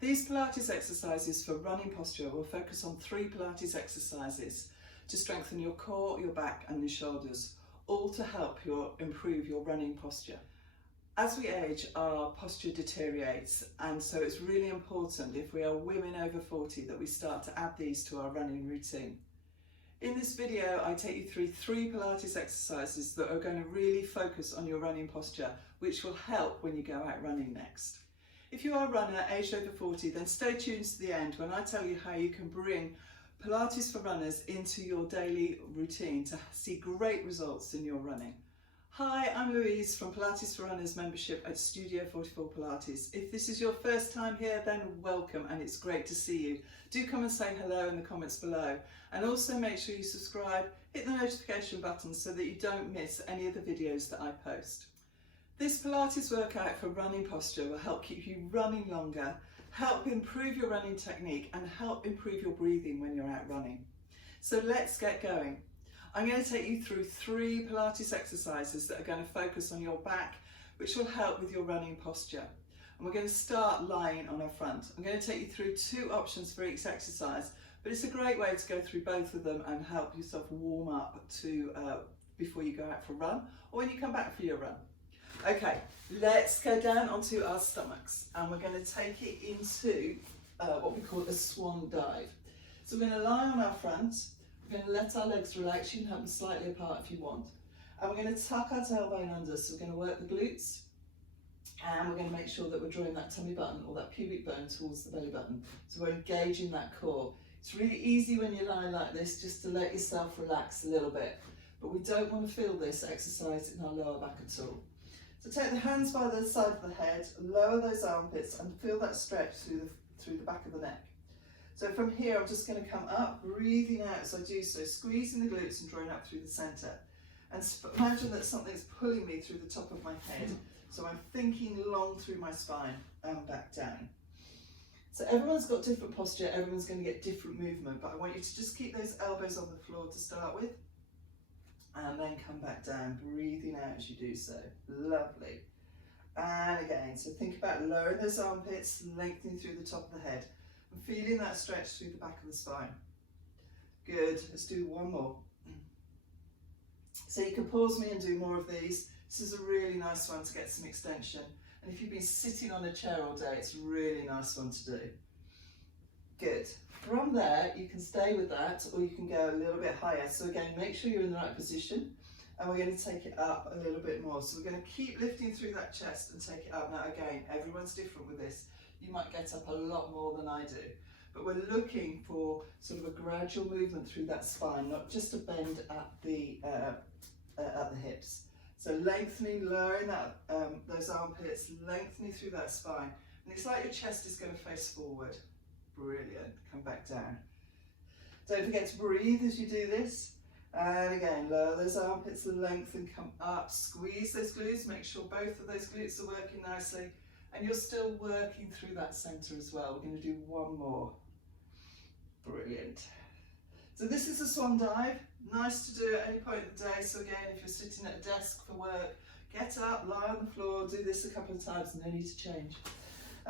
These Pilates exercises for running posture will focus on 3 Pilates exercises to strengthen your core, your back and your shoulders, all to help improve your running posture. As we age, our posture deteriorates, and so it's really important if we are women over 40 that we start to add these to our running routine. In this video, I take you through 3 Pilates exercises that are going to really focus on your running posture, which will help when you go out running next. If you are a runner aged over 40, then stay tuned to the end when I tell you how you can bring Pilates for runners into your daily routine to see great results in your running. Hi, I'm Louise from Pilates for Runners membership at Studio 44 Pilates. If this is your first time here, then welcome and it's great to see you. Do come and say hello in the comments below, and also make sure you subscribe, hit the notification button so that you don't miss any of the videos that I post. This Pilates workout for running posture will help keep you running longer, help improve your running technique and help improve your breathing when you're out running. So let's get going. I'm going to take you through 3 Pilates exercises that are going to focus on your back, which will help with your running posture. And we're going to start lying on our front. I'm going to take you through 2 options for each exercise, but it's a great way to go through both of them and help yourself warm up to before you go out for a run or when you come back for your run. Okay, let's go down onto our stomachs and we're going to take it into what we call a Swan Dive. So we're going to lie on our front, we're going to let our legs relax, you can have them slightly apart if you want. And we're going to tuck our tailbone under, so we're going to work the glutes and we're going to make sure that we're drawing that tummy button or that pubic bone towards the belly button. So we're engaging that core. It's really easy when you lie like this just to let yourself relax a little bit, but we don't want to feel this exercise in our lower back at all. So take the hands by the side of the head, lower those armpits and feel that stretch through the back of the neck. So from here I'm just going to come up, breathing out as I do so, squeezing the glutes and drawing up through the centre. And imagine that something's pulling me through the top of my head. So I'm thinking long through my spine and back down. So everyone's got different posture, everyone's going to get different movement, but I want you to just keep those elbows on the floor to start with. And then come back down, breathing out as you do so. Lovely. And again, so think about lowering those armpits, lengthening through the top of the head, and feeling that stretch through the back of the spine. Good, let's do one more. So you can pause me and do more of these. This is a really nice one to get some extension. And if you've been sitting on a chair all day, it's a really nice one to do. Good. From there, you can stay with that or you can go a little bit higher. So again, make sure you're in the right position and we're going to take it up a little bit more. So we're going to keep lifting through that chest and take it up. Now again, everyone's different with this. You might get up a lot more than I do, but we're looking for sort of a gradual movement through that spine, not just a bend at the hips. So lengthening, lowering that, those armpits, lengthening through that spine. And it's like your chest is going to face forward. Brilliant, come back down. Don't forget to breathe as you do this. And again, lower those armpits, lengthen, come up, squeeze those glutes, make sure both of those glutes are working nicely. And you're still working through that centre as well. We're going to do one more. Brilliant. So this is a Swan Dive. Nice to do at any point of the day. So again, if you're sitting at a desk for work, get up, lie on the floor, do this a couple of times, no need to change.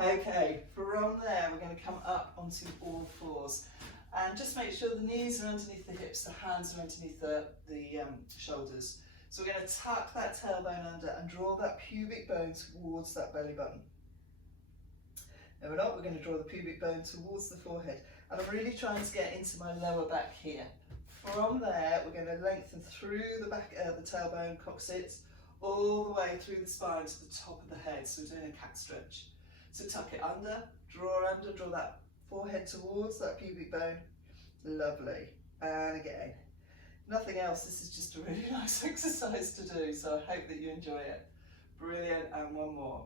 Okay, from there we're going to come up onto all fours and just make sure the knees are underneath the hips, the hands are underneath the shoulders. So we're going to tuck that tailbone under and draw that pubic bone towards that belly button. No, we're not. We're going to draw the pubic bone towards the forehead. And I'm really trying to get into my lower back here. From there, we're going to lengthen through the back, the tailbone, coccyx, all the way through the spine to the top of the head. So we're doing a cat stretch. So tuck it under, draw that forehead towards that pubic bone. Lovely. And again, nothing else. This is just a really nice exercise to do. So I hope that you enjoy it. Brilliant. And one more.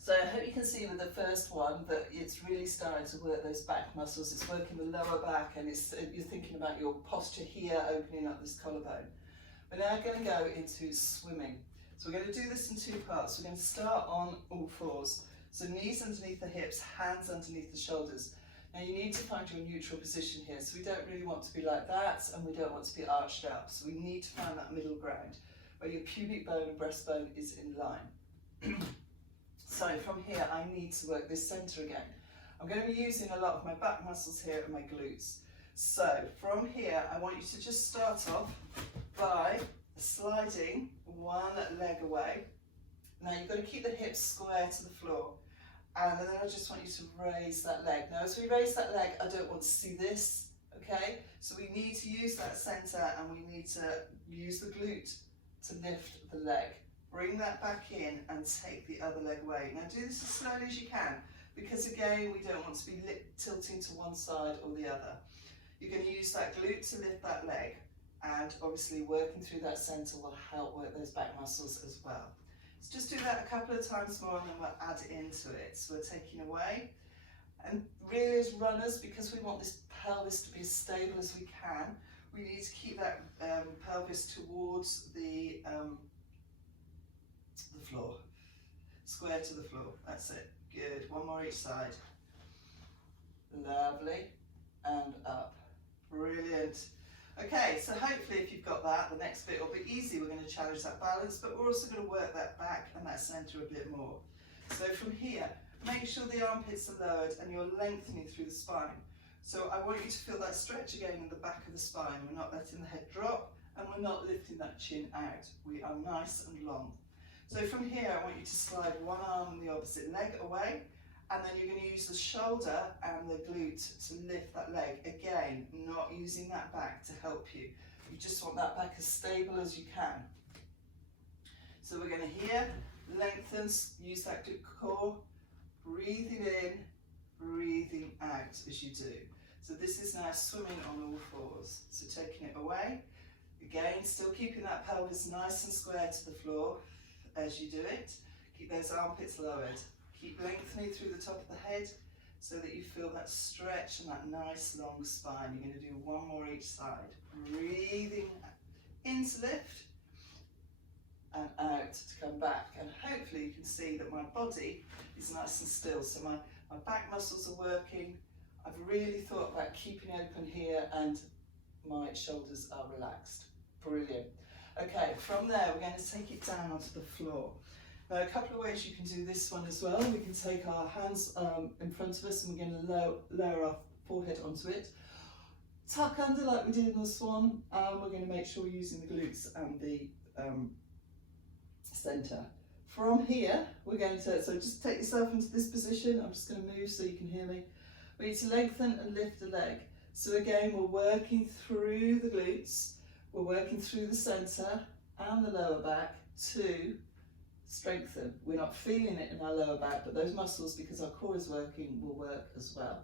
So I hope you can see with the first one that it's really starting to work those back muscles. It's working the lower back and you're thinking about your posture here, opening up this collarbone. We're now going to go into swimming. So we're going to do this in 2 parts. We're going to start on all fours. So knees underneath the hips, hands underneath the shoulders. Now you need to find your neutral position here. So we don't really want to be like that and we don't want to be arched up. So we need to find that middle ground where your pubic bone and breastbone is in line. So from here, I need to work this centre again. I'm going to be using a lot of my back muscles here and my glutes. So from here, I want you to just start off by sliding one leg away. Now you've got to keep the hips square to the floor. And then I just want you to raise that leg. Now as we raise that leg, I don't want to see this, okay? So we need to use that centre and we need to use the glute to lift the leg. Bring that back in and take the other leg away. Now do this as slowly as you can, because again, we don't want to be tilting to one side or the other. You're going to use that glute to lift that leg, and obviously working through that centre will help work those back muscles as well. Let's just do that a couple of times more and then we'll add into it. So we're taking away, and really as runners, because we want this pelvis to be as stable as we can, we need to keep that pelvis towards the floor, square to the floor. That's it. Good. One more each side. Lovely. And up. Brilliant. Okay, so hopefully if you've got that, the next bit will be easy. We're going to challenge that balance, but we're also going to work that back and that centre a bit more. So from here, make sure the armpits are lowered and you're lengthening through the spine. So I want you to feel that stretch again in the back of the spine. We're not letting the head drop and we're not lifting that chin out. We are nice and long. So from here, I want you to slide one arm and the opposite leg away, and then you're going to use the shoulder and the glute to lift that leg. Again, not using that back to help you. You just want that back as stable as you can. So we're going to here, lengthen, use that glute core, breathing in, breathing out as you do. So this is now swimming on all fours. So taking it away, again, still keeping that pelvis nice and square to the floor as you do it. Keep those armpits lowered. Keep lengthening through the top of the head so that you feel that stretch and that nice long spine. You're going to do one more each side. Breathing in to lift and out to come back. And hopefully you can see that my body is nice and still. So my back muscles are working. I've really thought about keeping open here and my shoulders are relaxed. Brilliant. Okay, from there we're going to take it down onto the floor. Now a couple of ways you can do this one as well. We can take our hands in front of us and we're going to lower our forehead onto it. Tuck under like we did in the swan. We're going to make sure we're using the glutes and the centre. From here, we're going to, so just take yourself into this position. I'm just going to move so you can hear me. We need to lengthen and lift the leg. So again, we're working through the glutes. We're working through the centre and the lower back to strengthen. We're not feeling it in our lower back, but those muscles, because our core is working, will work as well.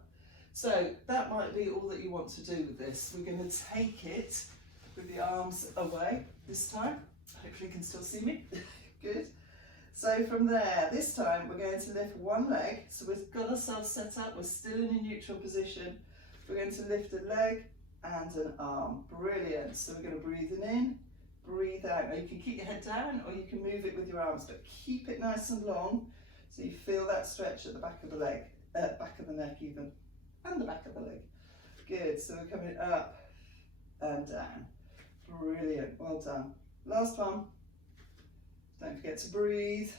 So that might be all that you want to do with this. We're going to take it with the arms away this time. Hopefully you can still see me. Good. So from there, this time we're going to lift one leg. So we've got ourselves set up. We're still in a neutral position. We're going to lift a leg and an arm. Brilliant. So we're going to breathe in, breathe out. Now you can keep your head down or you can move it with your arms, but keep it nice and long so you feel that stretch at the back of the leg, back of the neck even, and the back of the leg. Good. So we're coming up and down. Brilliant. Well done. Last one. Don't forget to breathe.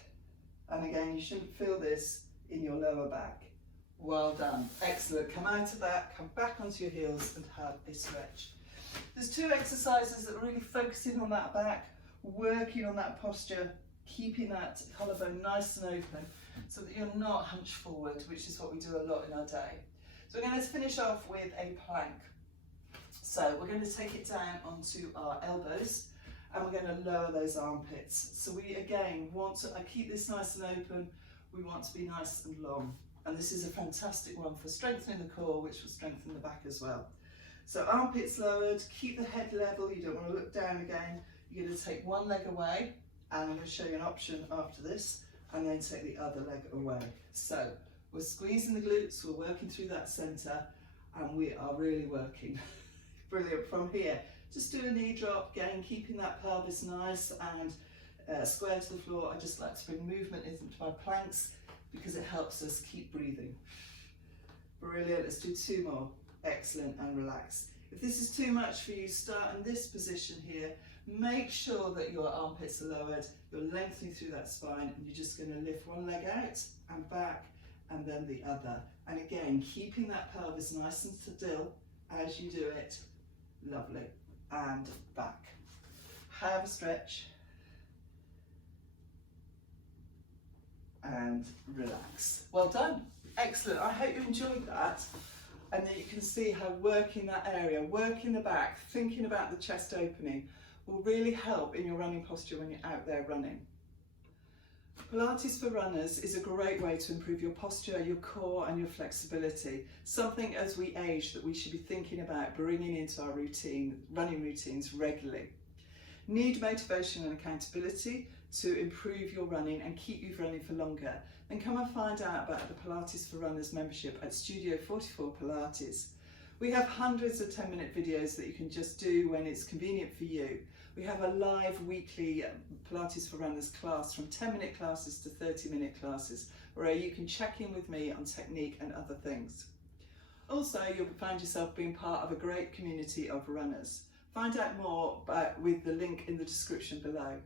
And again, you shouldn't feel this in your lower back. Well done. Excellent. Come out of that, come back onto your heels and have a stretch. There's two exercises that are really focusing on that back, working on that posture, keeping that collarbone nice and open so that you're not hunched forward, which is what we do a lot in our day. So we're going to finish off with a plank. So we're going to take it down onto our elbows and we're going to lower those armpits. So we again want to keep this nice and open. We want to be nice and long. And this is a fantastic one for strengthening the core, which will strengthen the back as well. So armpits lowered, keep the head level, you don't want to look down again. You're going to take one leg away, and I'm going to show you an option after this, and then take the other leg away. So we're squeezing the glutes, we're working through that centre, and we are really working. Brilliant. From here, just do a knee drop, again, keeping that pelvis nice and square to the floor. I just like to bring movement into my planks, because it helps us keep breathing. Brilliant, let's do two more. Excellent, and relax. If this is too much for you, start in this position here, Make sure that your armpits are lowered, you're lengthening through that spine, and you're just going to lift one leg out and back and then the other. And again, keeping that pelvis nice and still as you do it. Lovely. And back. Have a stretch. And relax. Well done. Excellent. I hope you enjoyed that. And then you can see how working that area, working the back, thinking about the chest opening will really help in your running posture when you're out there running. Pilates for runners is a great way to improve your posture, your core and your flexibility. Something as we age that we should be thinking about bringing into our routine, running routines regularly. Need motivation and accountability to improve your running and keep you running for longer? Then come and find out about the Pilates for Runners membership at Studio 44 Pilates. We have hundreds of 10-minute videos that you can just do when it's convenient for you. We have a live weekly Pilates for Runners class, from 10-minute classes to 30-minute classes, where you can check in with me on technique and other things. Also, you'll find yourself being part of a great community of runners. Find out more with the link in the description below.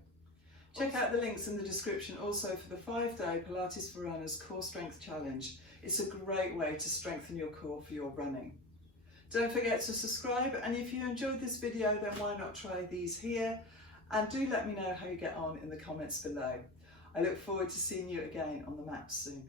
Check out the links in the description also for the 5-day Pilates for Runners Core Strength Challenge. It's a great way to strengthen your core for your running. Don't forget to subscribe, and if you enjoyed this video, then why not try these here? And do let me know how you get on in the comments below. I look forward to seeing you again on the mat soon.